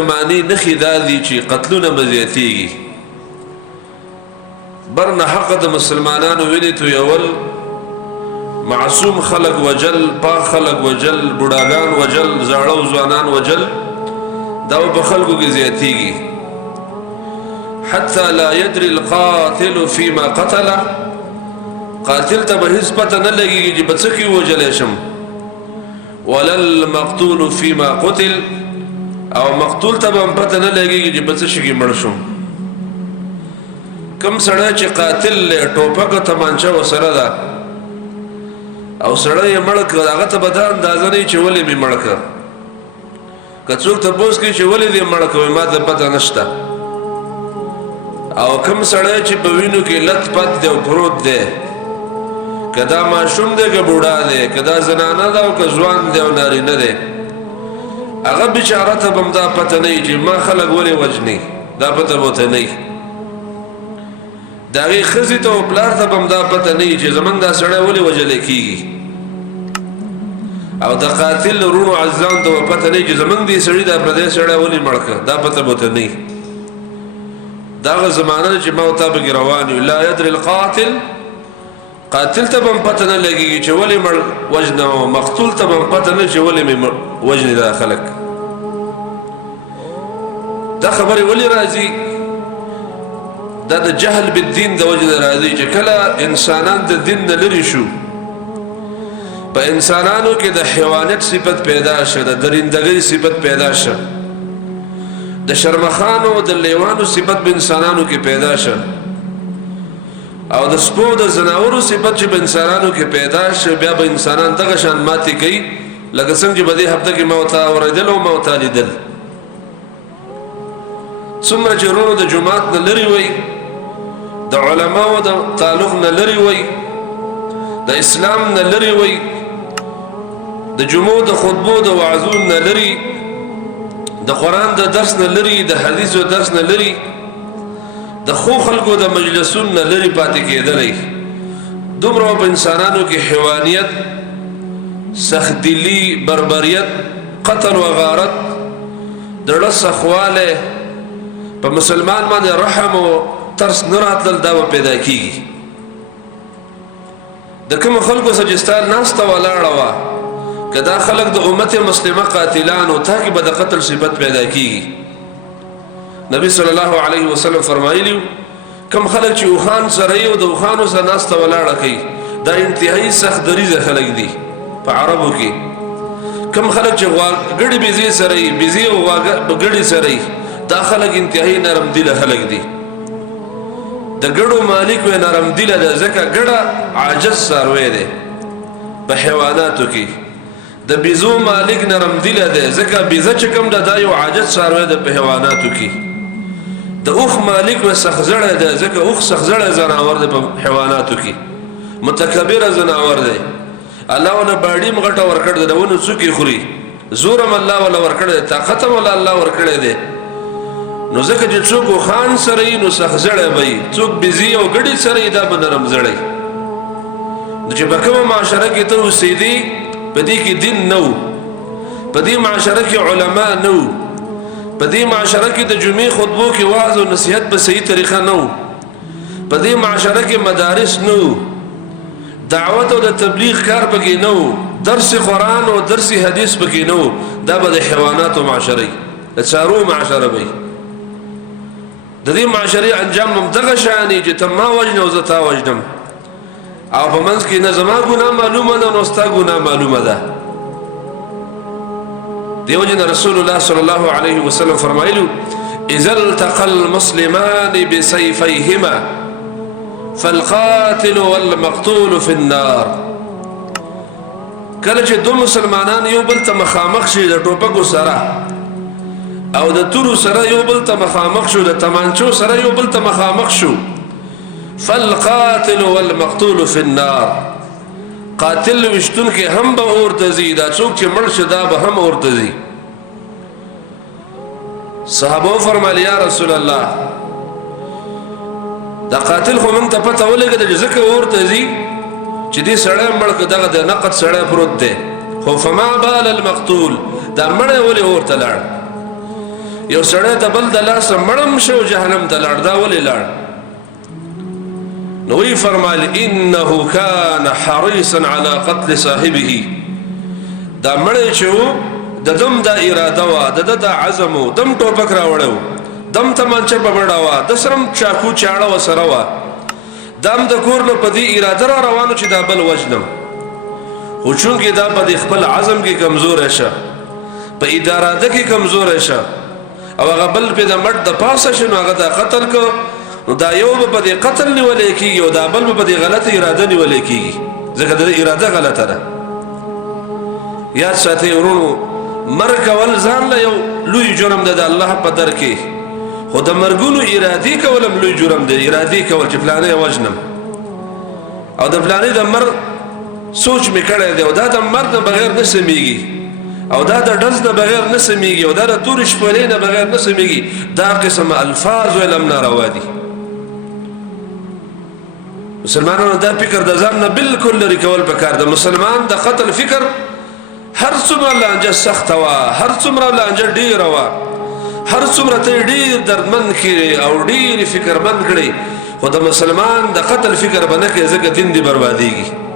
معنی نخی دا دی چی قتلونه بزیتیگی برنا حق دا مسلمانانو ویلی تو یول معصوم خلق وجل پاک خلق وجل بڑاگان وجل زاڑو زوانان وجل داو بخلقو کی زیتیگی حتی لا یدری القاتل فیما قتل قاتل تا بحث پتا نلگی جی بچکی وجلیشم وللمقتول فیما قتل او مقتول ته هم پته نه لګیږي چې په څه شي کې مړ شو کم سړی چې قاتل ټوپک تمانچه وسره ده او سړی یې مړ کړ هغه ته به دا اندازه نه چې ولې مې مړ کړ که څوک تپوس کوي چې ولې دې مړ کړ ما ته پته نشته او کم سړی چې په وینو کې لت پت دی او پروت دی که دا ماشوم دی که بوډا دی که دا زنانه ده او که ځوان دی او نارینه دی اغا بیچاره بم دا پته نه چې ما خلق ولې وجني دا پته بوته نه دا غي خزي ته پلار ته بم دا پته نه چې زمون دا سړی ولې وجل کیږي او دا قاتل رونو عزان ته پته نه چې زمون دي سړی دا پردې سړی ولې مړک دا پته بوته نه دا زمانه چې ما ته به روان لا يدري القاتل قاتل ته بم پته نه لګي چې ولې مړ وجنه او مقتول ته بم پته نه چې ولې وجنه دا خلق دا خبره ولې راځي دا د جهل بالدین د وجه راځي چې کله انسانان د دین نه لري شو په انسانانو کې د حیوانیت صفت پیدا شوه د درندګۍ صفت پیدا شوه د شرمخانو د لیوانو صفت په انسانانو کې پیدا شوه او د سپو د زناورو صفت چې په انسانانو کې پیدا شوه بیا به انسانان دغه شان ماتې کوي لکه څنګه چې په دې هفته کې موت اوریدل او موت لیدل څومره چې ورونو د جماعت نه لري وي د علماو د تعلق نه لري وي د اسلام نه لري وي د جمعو د خطبو د وعظو نه لري د قرآن د درس نه لري د حدیثو درس نه لري د خو خلکو د مجلسون نه لري پاتې کېدلی دومره په انسانانو کې حیوانیت سخدلی بربریت قتل و غارت دړه سخواله په مسلمان باندې رحم او ترس نه راتل دا پیدا کیږي د کوم خلکو سجستان ناسته ولاړه وا کدا خلک د امت مسلمه قاتلان او ته کې به د قتل صفت پیدا کیږي نبی صلی الله علیه وسلم فرمایلی کم خلک چې وخان سره یو د وخانو سره ناسته ولاړه کوي دا انتهایی سخت دریزه خلک دي په عربو کې کم خلک چې ګړي بيزي سره بيزي او ګړي سره دا خلک انتهایی نرم دل خلک دي د ګړو مالک و نرم دل د زکه ګړه عاجز سروي دي په حیواناتو کې د بيزو مالک نرم دل ده زکه بيزه چې کوم د دایو عاجز سروي د په حیواناتو کې د اوخ مالک و سخزړه ده زکه اوخ سخزړه زناور ده په حیواناتو کې متکبر زناور ده الله ونه باډي مغټه ورکړ ده ونه څوکي خوري زورم الله ولا ورکړ ده طاقت ولا الله ورکړ ده نو ځکه چې څوک خان سره نو سخزړه وي څوک بيزي او ګډي سره دا بنرم زړی چې په کومه معاشره کې ته وسیدي په دې کې دین نو په دې معاشره کې علما نو په دې معاشره کې د جمعې خطبو کې واعظ او نصيحت په صحیح طریقه نو په دې معاشره کې مدارس نو دعوت او د تبلیغ کار پکې نو درس قرآن او درس حدیث پکې نو دا به د حیوانات او معاشره د څارو معاشره وي د دې معاشري انجام ممدغه شانې چې تما وجنه او زتا وجنم او په منځ کې نه زما ګناه معلومه ده نو ستا ګناه معلومه ده دیو جن رسول الله صلی الله علیه وسلم فرمایلو اذا التقى المسلمان بسيفيهما فالقاتل والمقتول في النار کله چې دو مسلمانان یو بل ته مخامخ شي د ټوپکو سره او د تورو سره یو بل ته مخامخ شو د تمانچو سره یو بل ته مخامخ شو فالقاتل والمقتول في النار قاتل وشتون کې هم به اورته زی دا څوک چې مړ شدا به هم اورته زی صحابه فرمایي یا رسول الله دا قاتل خو موږ ته پته ولګه چې ځکه اورته زی چې دې سړی مړ کړه د نقد سړی پروت دی خو فما بال المقتول دا مړ ولې اورته لاړ یو سړی د بل د لاسه مړم شو جهنم ته لاړ دا ولې لاړ نو وی فرمایل انه کان حریصا علی قتل صاحبه دا مړی چې د دم د اراده وا د عزم دم ټوپک راوړو دم تمانچه بمړه وا د سرم چاکو چاړه وسره وا دم د کور نه پدی اراده را روانو چې دا بل وجنم خو چونکې دا په خپل عزم کې کمزور شه په اراده کې کمزور شه او هغه بل په د مړ د پاسه شنو هغه د قتل کو نو دا یو په دې قتل نیولې کیږي او دا بل په دې غلطه اراده نیولې کیږي ځکه د اراده غلطه ده یاد ساتي ورونو مرګ ول ځان له یو لوی جرم ده د الله په در کې خو د مرګونو ارادي کولم لوی جرم ده ارادي کول چې فلانه وجنم او د فلانه د مرګ سوچ میکړه دی او دا د مرګ نه بغیر نه سميږي او دا د ډز نه بغیر نه سميږي او دا د تور شپلې نه بغیر نه سميږي دا قسم الفاظ علم ناروا دي مسلمانانو دا فکر د ځان نه بالکل لري کول پکار د مسلمان د قتل فکر هر څومره لانجه سخت وا هر څومره لانجه ډیر وا هر څومره ته ډیر دردمن کړي او ډیر فکر بند کړي خو د مسلمان د قتل فکر باندې کې ځکه دین دی برباديږي